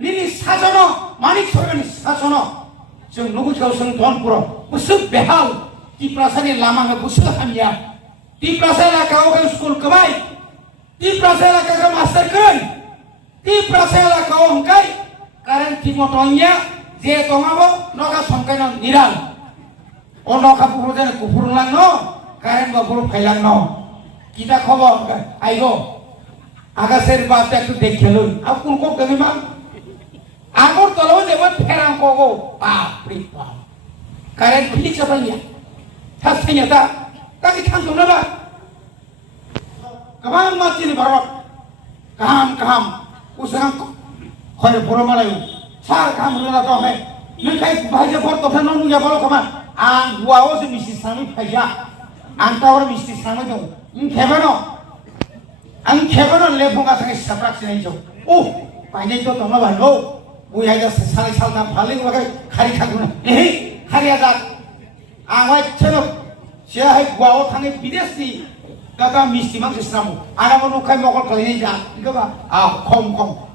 निनि साजन मानिक सरकारनि सासन जों नुगुजगाव जों धनपुराव बुसु बेहाल तिप्रासानि लामाङा बुसु हामिया तिप्रासा एलाकायाव स्कुल कबाय तिप्रासा एलाकाखौ मास्टार करै तिप्रासा एलाकायाव हंखाय कारेन्ट थिमतनिया जे दङाबो नगा संकायनो निराल अ नगा बुरु जानो गुफुरलांनो कारेन्ट बा बुरु फायलांनो किता खबर आइगो आगासेर बात एकटु देखिलु आ कुलको गनिमा आगर तलाव जेबो फेरांखगो बापरे बाप कारेन्ट फिलिक जाबायनिया थासैया दा ताकि थांथ'नोबा गोबां मानसिनि भारत गाहाम उसां खय बरमालाय सार गाहाम रोना दं हे नोंखाय बाहायजे भर तफान नुया बल खमा आं हुआव से मिस्ट्रि सानै फायजा आं टावर मिस्ट्रि सानै दं आं खेबनो लेफुंगा संगे साप्राक्सिनाय जौ ओ बायनाय तो दङ बानो बुयायदा सानै सालना फालिं लागाय खारि थागुना ए खारिया जा आंवाय छनो सियाहाय गुवाव थाङै बिदेशनि दादा मिस्ट्रि मांसे सामु आरामो नखाय मगल खालायनाय जा इखोबा आ खम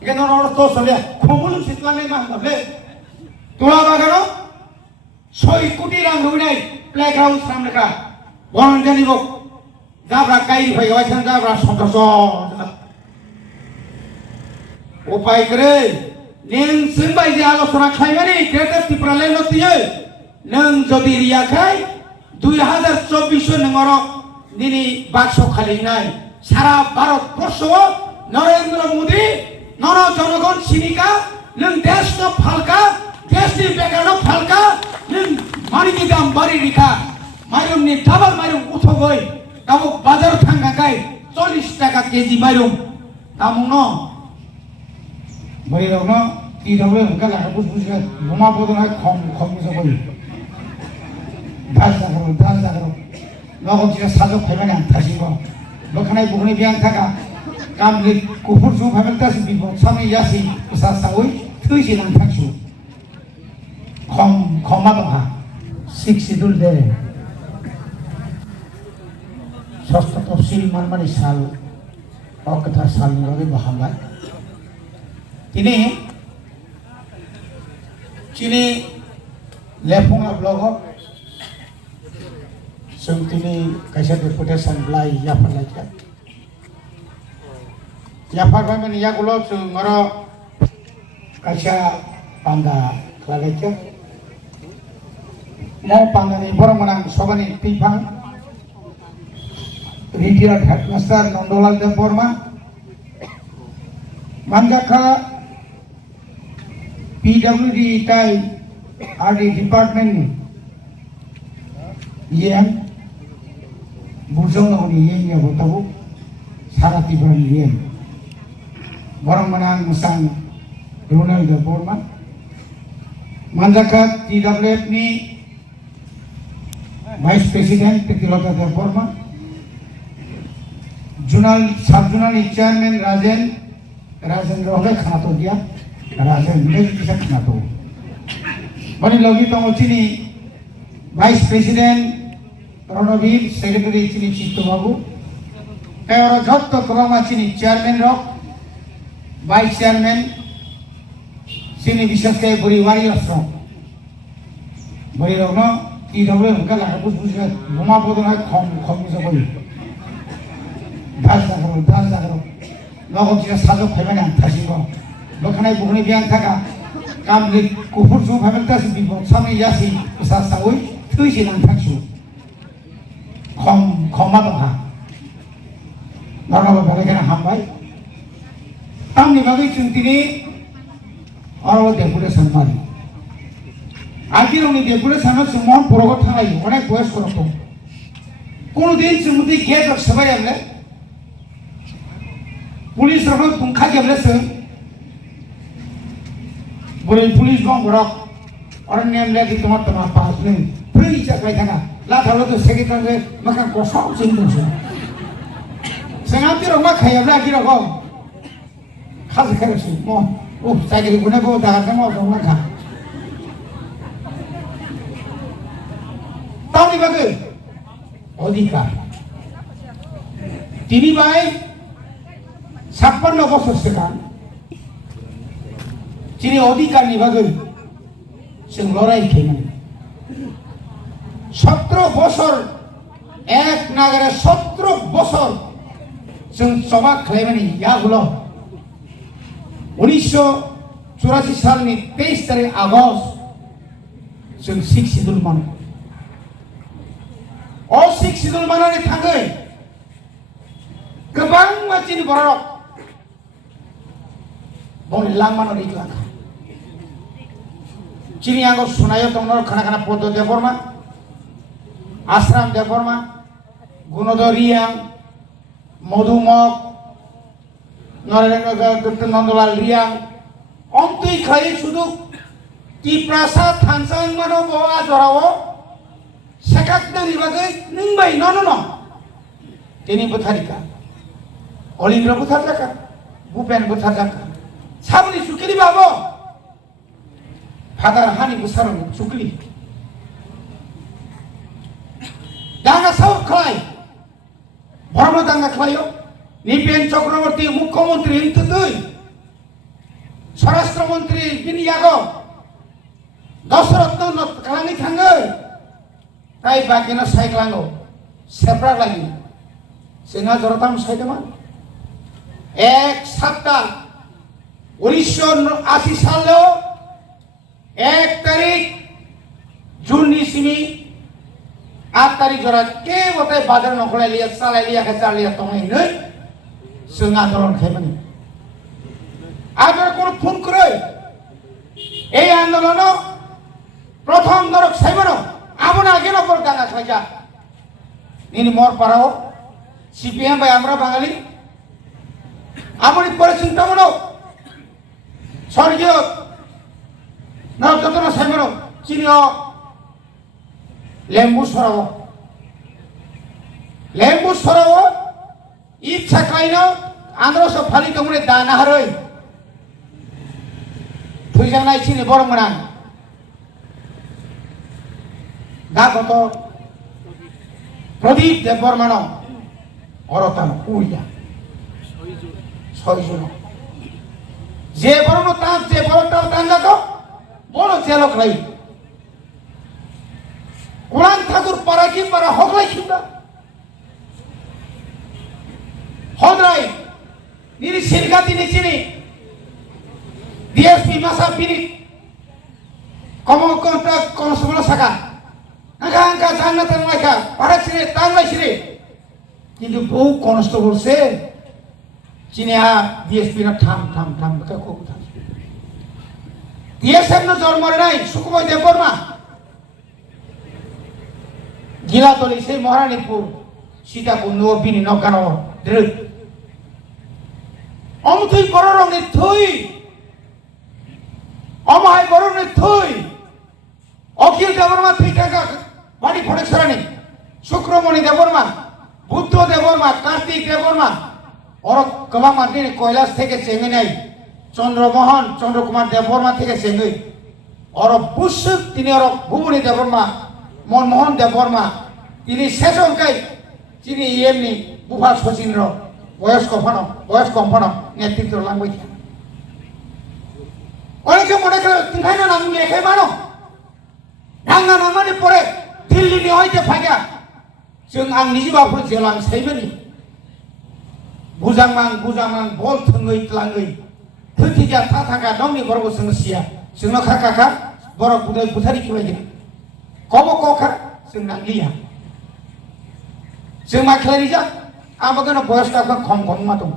इखनो नर तो सले खमुल सितलांनाय मा होनले तुला बागानो 6 कोटी रां होनाय प्लेग्राउन्ड सामलेखा बरंजानि बक जाब्रा काई फैबाय थां जाब्रा सन्त्रस उपाय करे नोंसोर बायदि आलोचना खालामनानै ग्रेटार त्रिपुरालेण्ड नथियो नों जदि रियाखै 2024 नंगर दिनै बाक्स खालिनाय सारा भारतबर्षआव नरेंद्र मोदी नर जनगण सिनिका नों देशनो फालका देशनि बेगारनो फालका नों मानिनि दाम बारि रिखा माइरंनि डाबल माइरं उठगै गाव बाजार थांगाखाय 40 टाका केजि माइरं दामुनो बैरावनो तिदावले हंका लाखा बुझबुझा लमा बदनाय खम जगै दास जागरो लगनसिया साजो फायबाय आं थासिबो लखानाय बुगनि बियां थाका कामनि गुफुर जु फायबाय दास बिबो सामनि यासि उसा सावै थैसि नां थांसु खमा दहा 6 दुल दे ষষ্ঠ তফসিল মানমানি সাল অকথা সাল নিরবে বহামায় তিনি চিনি লেফুঙা ব্লগ जों दिनै कायसा डेपुटेसन ब्लाय याफारलायखा याफारबाय माने यागुलो जों आरो कायसा पान्दा खालायखा मौ पान्दानि बरमनां सबानि पिफां रिटायार्ड हेडमास्टार नंदलाल देव बर्मा मानजाखा पीडब्ल्यूडी टाइ आरडी डिपार्टमेंट येन बुजोंनि येन बताबो सारा त्रिपुरानि येन बरमनां मुसां रुनाल देव बर्मा मानजाखा टीडब्ल्यूएफ नि वाइस प्रेसिडेंट प्रीतिलता देव बर्मा जुनाल सब जुनाल चेयरमैन राजेन रोहे खाना तो दिया राजेन ने किसा खाना तो बनी लगी तो चिनी वाइस प्रेसिडेंट रणवीर सेक्रेटरी चिनी चित्तो बाबू और जब तो तलामा चिनी चेयरमैन रॉक वाइस चेयरमैन चिनी विशेष के बुरीवारी अस्रो बुरी रोनो की डबल उनका लाखा बुझबुझा लमा बदनाय खम जगै दास जागरो लगनसिया साजो फायबाय आं थासिबो लखानाय बुगनि बियां थाका कामनि गुफुर जु फायबाय दास बिबो सामनि यासि उसा सावै थैसि नां थांसु खमा दहा नरनाबा बेलेगना हामबाय आंनि बागै जों दिनै आरो डेपुटेसन मारि आगिरनि डेपुटेसनाव जों महन बर'आव थांलायो अनेक बयस करखौ कोनदिन जों मुदि गेट सबाय आंले पुलिस रखो तुंखा गेबलेसो बोरै पुलिस बंगरक और नेम लेदि तमा पास नै फ्री जाबाय थाना लाथालो तो सेक्रेटारि माखा गसाव जोंदोंसो जोंहा तिरंगा खायाब्ला गिरगौ खाजि खारसो म ओ जायगानि गुनायखौ दागारजों मावदों नाखा तावनि बागै अधिकार তিনি ভাই 56 বছর সিগান যিনি অধিকারনি বাগै जों লড়াই খেয়ে 17 বছর এক নাগারে 17 বছর जों জমা খাইমানি ইয়া হলো 1984 सालनि 23 तारिख आगस्ट जों 6 सिडुल मानो अ 6 सिडुल मानानै थाङै गोबां मानसिनि बर'क बन लांमानो दिख्लाखा चिनी आंगो सुनायो दंनो खाना खाना पद देबरमा आश्रम देबरमा गुणोदरिया मधुमक नरेंद्र नंदलाल रिया अंतुई खाई शुद्ध तिप्रासा थानसां मानो बोआ जरावो सेकाकना निबागै नंबाय न तेनी बुथारिका अलिन्द्र बुथारजाका भूपेन बुथारजाका साबनि सुखिली बाबो फादार हानि बुसारन सुखिली दांगा साव खाय भरम दांगा खायो निपेन चक्रवर्ती मुख्यमंत्री इंतुई स्वराष्ट्र मंत्री बिनियागो दशरत्न कालांगि थाङै ताई बाकिनो साइक्लांगो सेप्रा लागि जोंहा जरताम साइदोंमोन एक सप्ताह 1980 सालाव 1 तारिख जूननि सिमी 8 तारिख जरा के बताय बाजार नखलाय लिया सालाय लिया खैसा लिया तंगाय नै जों आंदोलन खायमानि आगर कोन फोन करे এই আন্দোলন প্রথম দরক সাইমানো আমন আগে নপর দাঙ্গা খাইজা নিনি মোর পারাও সিপিএম ভাই আমরা বাঙালি আমনি পরে চিন্তা মনো স্বর্গীয় নরযতন সাইমানো চিনিও লেম্বু সরাও ইচ্ছা খাইনো আন্দ্রস ফালি তোমরে দানা হারই थैजानाय चिनि बरमोना गागत प्रदीप देवबर्मान अरतान उड़िया 6 जन जे बरन ता जे बरताल दांगाको बड़ जेलक लाई कुरान ठाकुर पारा की पारा हगलाई खिंदा हद्राय निरि सिरगाति नि चिनि DSP masa pilih kamu kontak kalau semula saka angka jangan mereka para sini tangga sini কিন্তু বহু কনস্টেবল সে চিনিয়া DSP না থাম কে কো কথা DSM নো জন্ম নাই সুকুময় দেববর্মা গিলাতলি সেই মহারানীপুর সীতাপুর নবিনী নগানো দ্রুত অমতুই পররঙে থুই অমায় বরণে থুই অখিল দেববর্মা থুই টাকা বাড়ি ফড়ে ছড়ানি শুক্রমণি দেববর্মা বুদ্ধ দেববর্মা কার্তিক দেববর্মা ওর গোবাং মান্ত্রী কৈলাস থেকে চেঙে নাই চন্দ্রমোহন চন্দ্রকুমার দেববর্মা থেকে চেঙে ওর পুষ্যক তিনি ওর ভুবনী দেববর্মা মনমোহন দেববর্মা তিনি শেষঙ্কাই তিনি এমনি বুভা শচীন্দ্র বয়স কম্পন নেতৃত্ব লাঙ্গুই অনেকে মনে করে তিনখাই না নাম লেখে মানো ডাঙ্গা নামানি পরে দিল্লিনি হইতে ফাইগা जों आं निजिबाफोर जेलां साइबेनि बुजांमां बल थोङै लाङै थोथिजा थाथागा दंनि बरबो जों सिया जोंनो खाखा बर बुदै बुथारि खिबायदि कब कखा जों नांलिया जों मा खेलारिजा आबागनो बयस काखा खम मा दं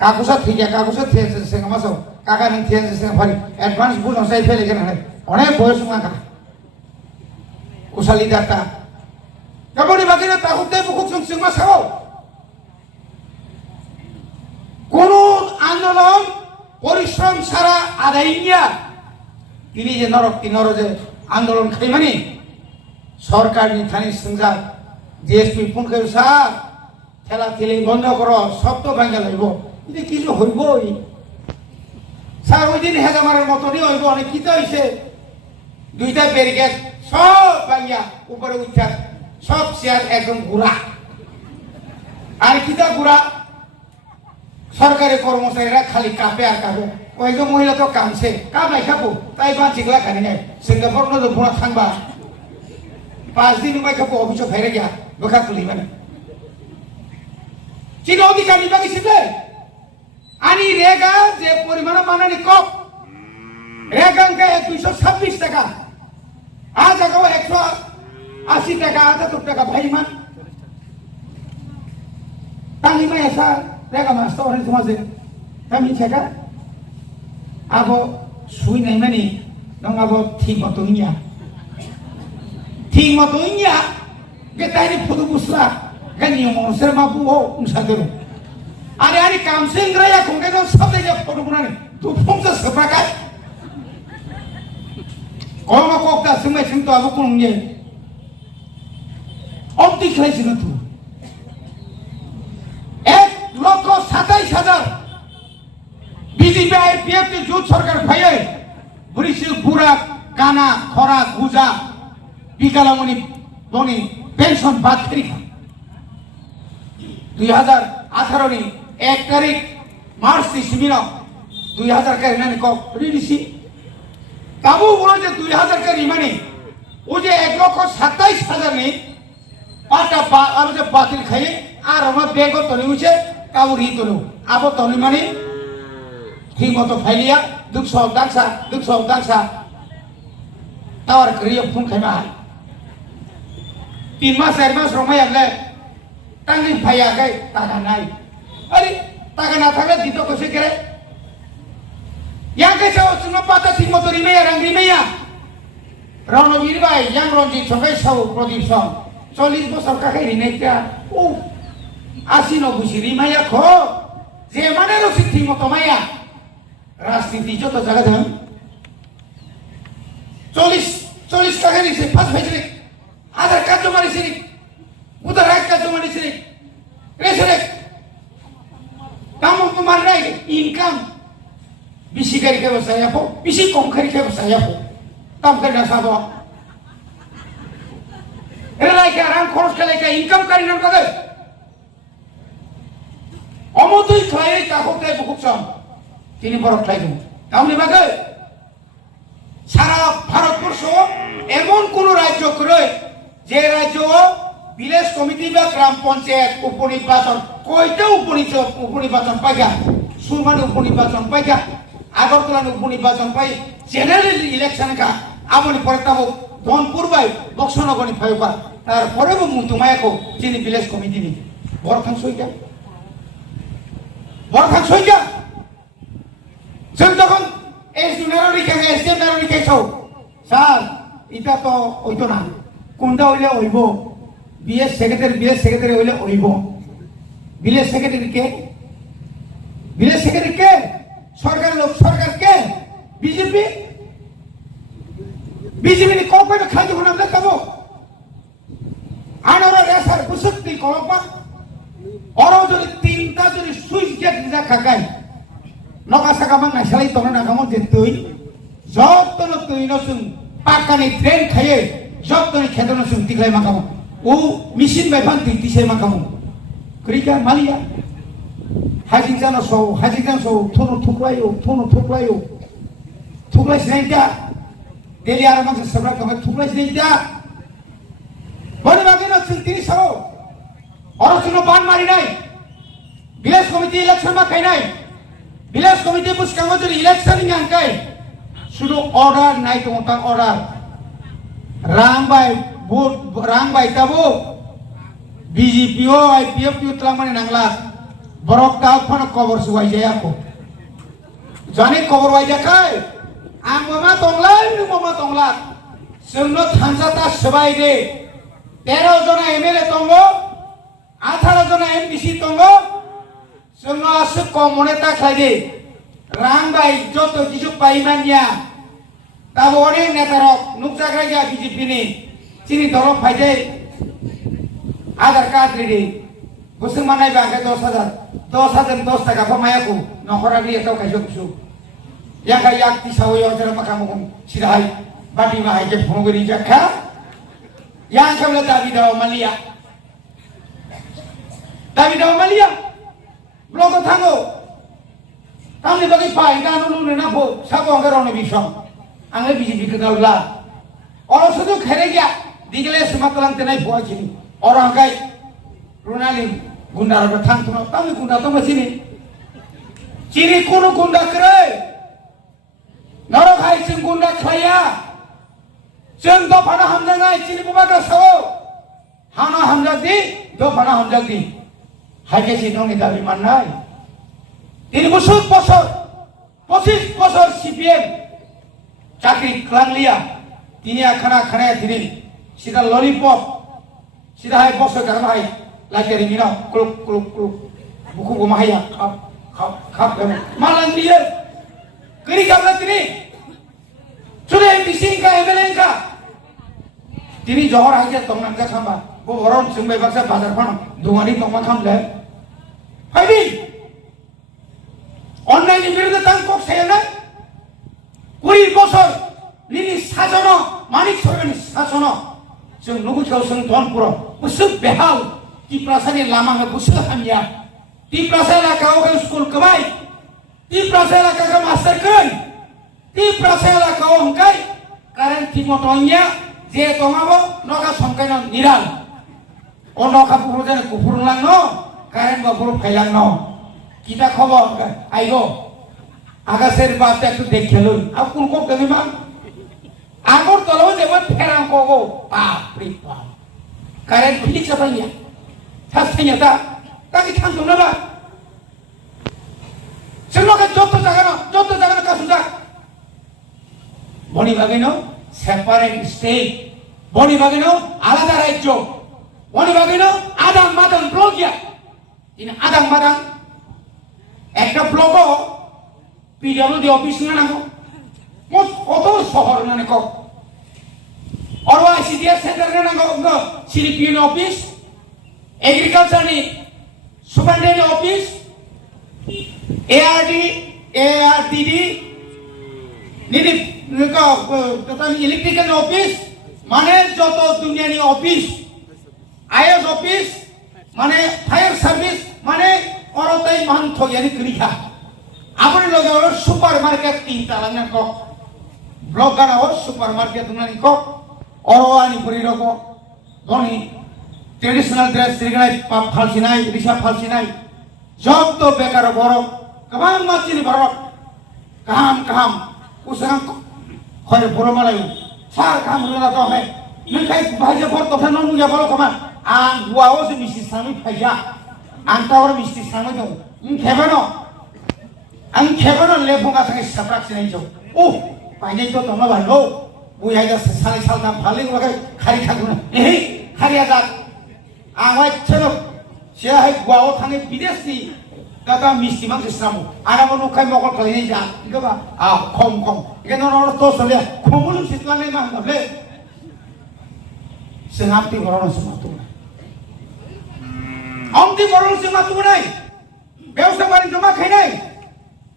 कागुसा थैया कागुसा थेसे जों मासो काका नों थेसे जों फारि एडभान्स बुजों साइ फेलेगोन होनै अनेक बयस माखा उसालि दाता गाबोनि बागिना ताहुते बुकुक जों मा साव কোনো আন্দোলন পরিশ্রম সারা আদায়নিয়া তিনি যে নরজে আন্দোলন খাইমানি সরকারনি থানি সিংজা ডিএসপি ফোন করে স্যার ঠেলা ঠেলি বন্ধ করো শব্দ ভাঙ্গা লইব এটা কিছু হইবই স্যার ওই দিন হেজামারের মতনই হইব অনেক কিতা হইছে দুইটা ব্যারিকেড সব ভাঙ্গা উপরে উঠা সব চেয়ার একদম গুড়া আর কিতা গুড়া সরকারি কর্মচারীরা খালি কাঁপে আর কাঁপে কয়েকজন মহিলা তো কামছে কামাই খাবো তাই বাঁচিগলা খানি নাই সিঙ্গাপুর নজর ভোনা থাকবা 5 দিন উপায় খাবো অফিসে ফেরে গিয়া বোকা তুলি মানে চিন অধিকার নিবা গেছিলে আনি রেগা যে পরিমাণ মানানি কম রেগাঙ্কে 226 টাকা আজ আগাও 180 টাকা 78 টাকা ভাই মান টানি মাই আসা রেগা মাস্টার হরে সমাজে kami cakap abo sui nai mani dong abo ting motonya kita ini foto busla kan yang mau serba buho unsadero hari kamseng raya kongke dong sabda ya foto bunani tu fungsa sepakat kalau mau kokta semai semtu abo kunungnya optik lagi sini tu 1,27,000 BJP IPF জোট সরকার ভাইয়ে বরিশাল বুড়া কানা খরা গুজা বিকালামণি বনি pension বাদ করি 2018 নি 1 তারিখ মার্চ শিবির 2000 কা ইনানি ক রিডিসি কাবু বলে যে 2000 কা রিমানি ও যে 1,27,000 নি পাটা আমি যে বাতিল খাইয়ে আর আমার বেগ তলি উঠে কাবু রি তলো আবো তলি মানে ঠিক মতো ফাইলিয়া 200 দাংসা তাওয়ার করিয়া ফোন খাইবা 3 মাস 4 মাস রমাই আগলে টাঙ্গি ফাইয়া গাই টাকা নাই আরে টাকা না থাকলে দিত কইছে করে ইয়া কেছে ওসনো পাতা ঠিক মতো রিমেয়া রাঙ্গিমেয়া রণবীর ভাই ইয়াং রঞ্জিত সবাই সব প্রদীপ সব 40 বছর কাকে রিনেটা ও 80-90 রিমাইয়া খো যে মানে রসি ঠিক মতো মাইয়া রাজনীতি যত জায়গা দেন 40 টাকা নিছে 5 ভাইছে আধার কার্ড জমা নিছে উদার রাইট কার্ড জমা নিছে রেশনে কাম তোমার নাই ইনকাম বেশি গাড়ি কে বসাই আপো বেশি কম গাড়ি কে বসাই আপো কাম করে না সাবো এর লাইকে আরাম খরচ করে লাইকে ইনকাম করি না কাগে অমতই খাই তাকতে বুকুছম তিনি বড় খাই দেব তাহলে বাগে সারা ভারতবর্ষ এমন কোন রাজ্য করে যে রাজ্য ভিলেজ কমিটি বা গ্রাম পঞ্চায়েত উপনির্বাচন কয়টা উপনির্বাচন পাইগা সুরমানি উপনির্বাচন পাইগা আগরতলার উপনির্বাচন পাই জেনারেল ইলেকশন কা আমনি পরে তাবো ধনপুর বাই বক্সনগরনি ফাইবা তারপরে মুতুমায়াকো যিনি ভিলেজ কমিটি নি বরখান সইগা जों তখন এসডিএম নারী কেছো স্যার এটা তো হইতো না কোনটা হইলে হইব বিএস সেক্রেটারি হইলে হইব ভিলেজ সেক্রেটারি কে সরকার লোক সরকার কে বিজেপি নি কপেট খাইতে কোন আমরা খাবো আনারা রেসার বুসুক্তি কলপা অরো যদি 3টা যদি সুইচ গেট যা খাকাই নকা সাকা মাং নাইসালাই তনে নাকামো যে তুই যতন তুই নসুন পাকানি ট্রেন খাইয়ে যতনি খেতন সুন তিখাই মাকামো ও মেশিন বাইফান তিসে মাকামো করিকা মালিয়া হাজিজান সৌ থনো থুকলাই সিনাইটা দেলি আর মাংস সবরা কমে থুকলাই সিনাইটা বনে বাগে না তিনি সৌ অরচনা বান মারি নাই ভিলেজ কমিটি ইলেকশন মা খাই নাই ভিলেজ কমিটি বুসকাঙ্গ যদি ইলেকশন গানকাই শুধু অর্ডার নাই তো ওটা অর্ডার রাংবাই তাবো বিজেপিও আইপিএফ মানে নাংলা বরক তাও ফোন কবর সুয়াই যায় আপো জানি কবর ওয়াই যাকাই আং মামা তংলা जोंनो थांजाता सबाय दे 13 जना एमएलए दंगो 18 जना एमपिसि दंगो जोंनो आसो कम मनेता खाइदे रां बाय जतो किछु पाइमानिया ताबो अनेक नेतारक नुकजाग्राया बिजेपि नि चिनि दरब फाइदे आधार कार्ड रेडी बोसोर मानाय बागे 10,000 10 টাকা ফমায়াকু নখরা দিয়ে তাও কাইছো কিছু ইয়াকা ইয়াক তিসাও ইজরা মাকামুকুম সিরাই বাটি মাহাই যে ফোনগরি জাখা yang kamla David Malia blog thango Tamni bagi pai kan anu nena bo sabo anggar ono bisong. Anggar BJP ke galula. Orang sudah kere gya digile sematalang tenai buat sini. Orang kai runali gundar bertang tu, tamni gundar tu macam ni. Ciri kuno gundar kere. Norok hai sing gundar kaya. Jeng do pada hamzah ngai ciri bubaga sawo. Hana hamzah di, do pada hamzah di. Hai ke sini orang kita biman nai. Ini musuh bosor, posis bosor CPM. Cakri kelang liya. Ini akan ini. Sida lollipop. Sida hai bosor karena hai. Lagi hari ini kluk kluk kluk. Buku gumahaya kap. Malang dia. Kiri kabel ini. Sudah MPC ka MLN ka. Ini Johor aja tong nangka kamba. Bo orang sumbai baksa bazar pan. Dungani tong makam le. Hai Online বিরুদ্ধে তাঙ্কক সেনা কুড়ি বছর নিনি শাসন মানিক সরকারি শাসন जों नुगुथियाव जों धनपुर बुसुक बेहाल टिप्रासानि लामाङा बुसुक हामिया टिप्रासा एलाकायाव स्कुल कबाय टिप्रासा एलाकाखौ मास्टार करै टिप्रासा एलाकायाव हंकाय कारेन्ट थिमतनिया जे दङाबो नगा संकायना निराल अ नगा बुरु जाने गुफुरलांनो कारेन्ट बा बुरु फायलांनो kita khobor aigo agasir baat ekটু দেখে লই আর কোন কোন দেবে মা আগর তলাও যেমন ফেরাং কোগো বাপ রে বাপ কারেন্ট ফিলিক সাপাইয়া থাসথাইয়া তাকে থামতো না বা সেগুলোকে যত জায়গা কাসুজা বনি বাগিনো সেপারেট স্টেট বনি বাগিনো আলাদা রাজ্য বনি বাগিনো আদান মাদান ব্লকিয়া ইন আদান মাদান একটা ব্লক পিডব্লিউডি অফিস না নাগো মোট কত শহর না নাগো আর আইসিডিএস সেন্টার না নাগো সিডিপিএন অফিস এগ্রিকালচার নি সুপারিনটেন্ডেন্ট অফিস এআরডিডি নিদি টোটাল ইলেকট্রিক্যাল অফিস মানে যত দুনিয়ানি অফিস আইএস অফিস মানে ফায়ার সার্ভিস মানে অরতাই মানথ ইয়ানি ক্রিয়া আপনি লগে ওর সুপারমার্কেট তিন তালাঙ্গা ক ব্লক গানা ওর সুপারমার্কেট নানি ক অরওয়ানি পরি রক ধনি ট্রেডিশনাল ড্রেস সিগনাই ফালসিনাই রিসা ফালসিনাই যত বেকার বড় কাম মাছিনি বড় কাম উসাং খরে বড় মালাই সার কাম রলা তো হে নখাই ভাইজে বড় কথা ননু যা বড় কাম আং বুয়াও সে মিসি সামি ফাইজা Angka orang mesti sama dong. Angkebano lepunga sangi saprak sini jo. Oh, banyak itu toma balo. Buaya jas sali saltam paling wakai kari kaguna. Kari aja. Awak cenok. Siapa guau tangi bides ni. Kata mesti maksud samu. Anak mau nukai mokol kali ini jah. Ika ba? Kom. Ika nono to solia. Komulun sitlang ni mah boleh. Sengapti orang semua tu. Amti borong semua tu nai, biasa barang cuma kau nai,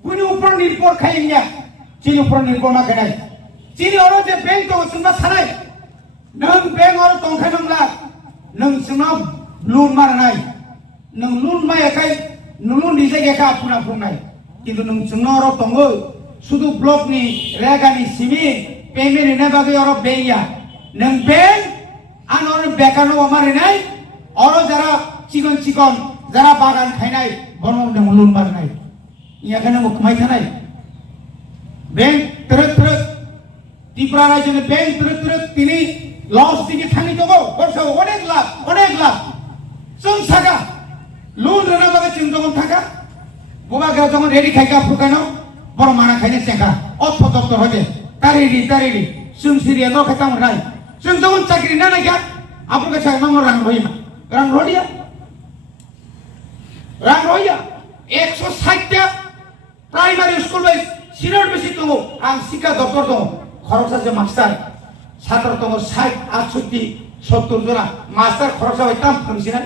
punya upper nilpor kayaknya, cini upper nilpor mak nai, cini orang je bank tu semua sanai, nang bank orang tongkai nang lah, nang semua loan mar nai, nang loan mai kai, loan di sini kai apun nai, itu nang semua orang tonggo, sudu blok ni, rega ni simi, payment ni bagi orang bank ya, nang bank, an orang bekan orang mar nai, orang jara চিকন যারা বাগান খায় নাই বনম লুন মার নাই এখানে মুখমাই খানাই bank তরত Tripura রাজ্যের bank তরত তিনি লস দিকে থানি দেবো বর্ষা অনেক লাভ চুন থাকা লুন রানা বাগে চিন যখন থাকা বোবাগা যখন রেডি খাইকা ফুকানো বড় মানা খাইনে চেকা অর্থ দপ্তর হবে তারিরি চুন সিরিয়া ন খেতাম নাই চুন যখন চাকরি না নাকি আপনার কাছে নম্বর রাং রহিয়া Rang roya, 160 primary school base, senior basic tu, ang sika doktor tu, khorok saja master, ছাত্র tu 60, 68, 70 jona, master khorok saja hitam fungsinan.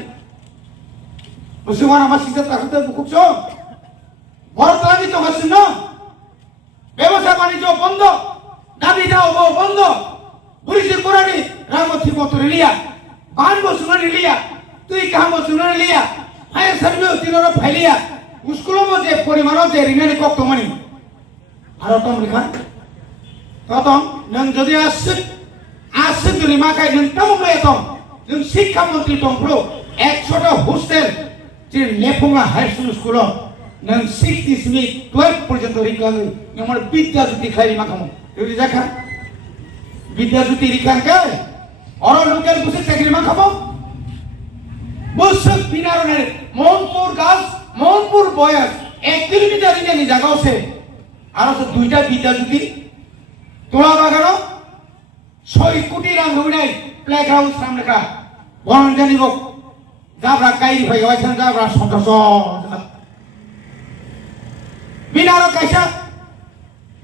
Musuhan ama sika takut bukuk so, bharat lagi tu masih no, ব্যবসা বাণিজ্য বন্ধ, দাবি দাও বন্ধ, পুলিশের কোরআনি রামথি মতো রিলিয়া, গান বসুনা রিলিয়া, তুই কাম বসুনা রিলিয়া. Ayah serbu tiada failnya, স্কুলের মধ্যে পরিমাণও যে রিনানি কত মানি আর তখন রেখা তখন নং যদি আসছে যদি মাখায় নং তেমন এতম নং শিক্ষামন্ত্রী টংপ্রো 100টা হোস্টেল যে লেফুঙ্গা হাই স্কুল নং 6 থেকে 12 পর্যন্ত রিকালে আমার বিদ্যাজ্যোতি খাইরি মাখামো এগুলি দেখা বিদ্যাজ্যোতি রিকাঙ্কা আর লোকের বসে চাকরি মাখামো বসে বিনারনের মোহনপুর বয়স 1 কিলোমিটার ইনি জায়গা আছে আর আছে 2টা বিদ্যাজ্যোতি তোলা বাগানো 6 কোটি রাং হইনাই প্লেগ্রাউন্ড সামনে কা বন জানিব যাবরা কাইরি ভাই হইছেন যাবরা সন্তোষ বিনার কাইসা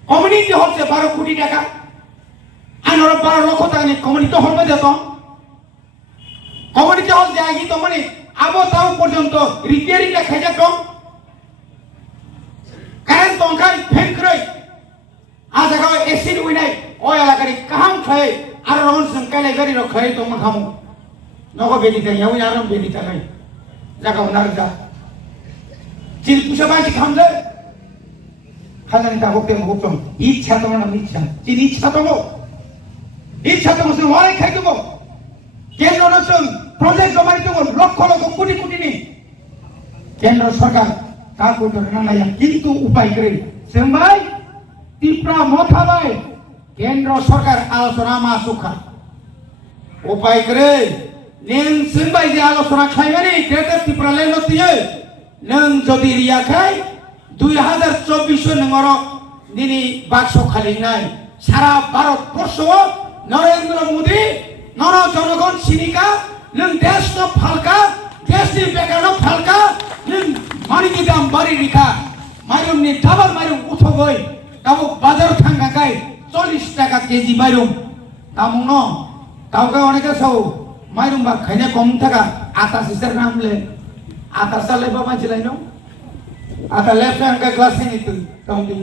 কমিউনিটি হচ্ছে 12 কোটি টাকা আনর 12 লক্ষ টাকা নিয়ে কমিউনিটি হল মধ্যে তো কমিউনিটি হল যে আগে তো মানে আবো তাও পর্যন্ত রিপেয়ারিংটা খাইজা কম কারেন্ট তংখাই ফেন করে আজ আগে এসিড উইনাই ওই এলাকারি কাহাম খাই আর রহন সংকালে গাড়ি রখাই তো মাখামু নগো বেদিতে ইয়াও আরাম বেদিতে নাই জায়গা উনার যা চিল পুষে বাইছি খামলে খাজানি তা হোক হুকুম ইচ্ছা তোমার নাম ইচ্ছা চিন ইচ্ছা তোমার ওয়াই খাই দেবো কেন্দ্র নতুন প্রজেক্ট জমাই দেবো লক্ষ লক্ষ কোটি কোটি নেই কেন্দ্র সরকার কার করতে না নাই কিন্তু উপায় করে সেমবাই ত্রিপুরা মথাবাই কেন্দ্র সরকার আলোচনা মা সুখা উপায় করে নেন সেমবাই যে আলোচনা খাইবে নি কেটে ত্রিপুরা লে নতিয়ে নং যদি রিয়া খাই 2024 নম্বর দিনই বাক্স খালি নাই সারা ভারতবর্ষ নরেন্দ্র মোদী নর জনগণ সিনিকা নং দেশ ন ফালকা দেশ নি বেকার ন ফালকা নং মানিকি দাম বাড়ি রেখা মাইরুম নি ডাবল মাইরুম উঠো গই তাও বাজার থাঙ্গা গাই 40 টাকা কেজি মাইরুম তামু ন কাউকে অনেকে সব মাইরুম বা খাইনে কম টাকা আতা সিসের নামলে আতা সালে বাবা ছিলাই ন আতা লেফট হ্যান্ড কা গ্লাসে নি তুই তামদি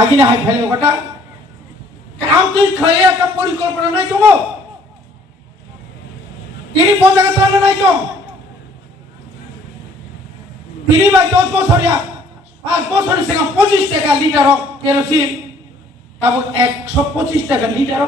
আগে না হাই ফেলে ওটা কাউ তুই খাইয়ে একটা পরিকল্পনা নাই তো তিনি পঞ্চায়েত টাকা নাই তো তিনি ভাই 10 বছরিয়া 5 বছরের থেকে 25 টাকা লিটার কেরোসিন তারপর 125 টাকা লিটার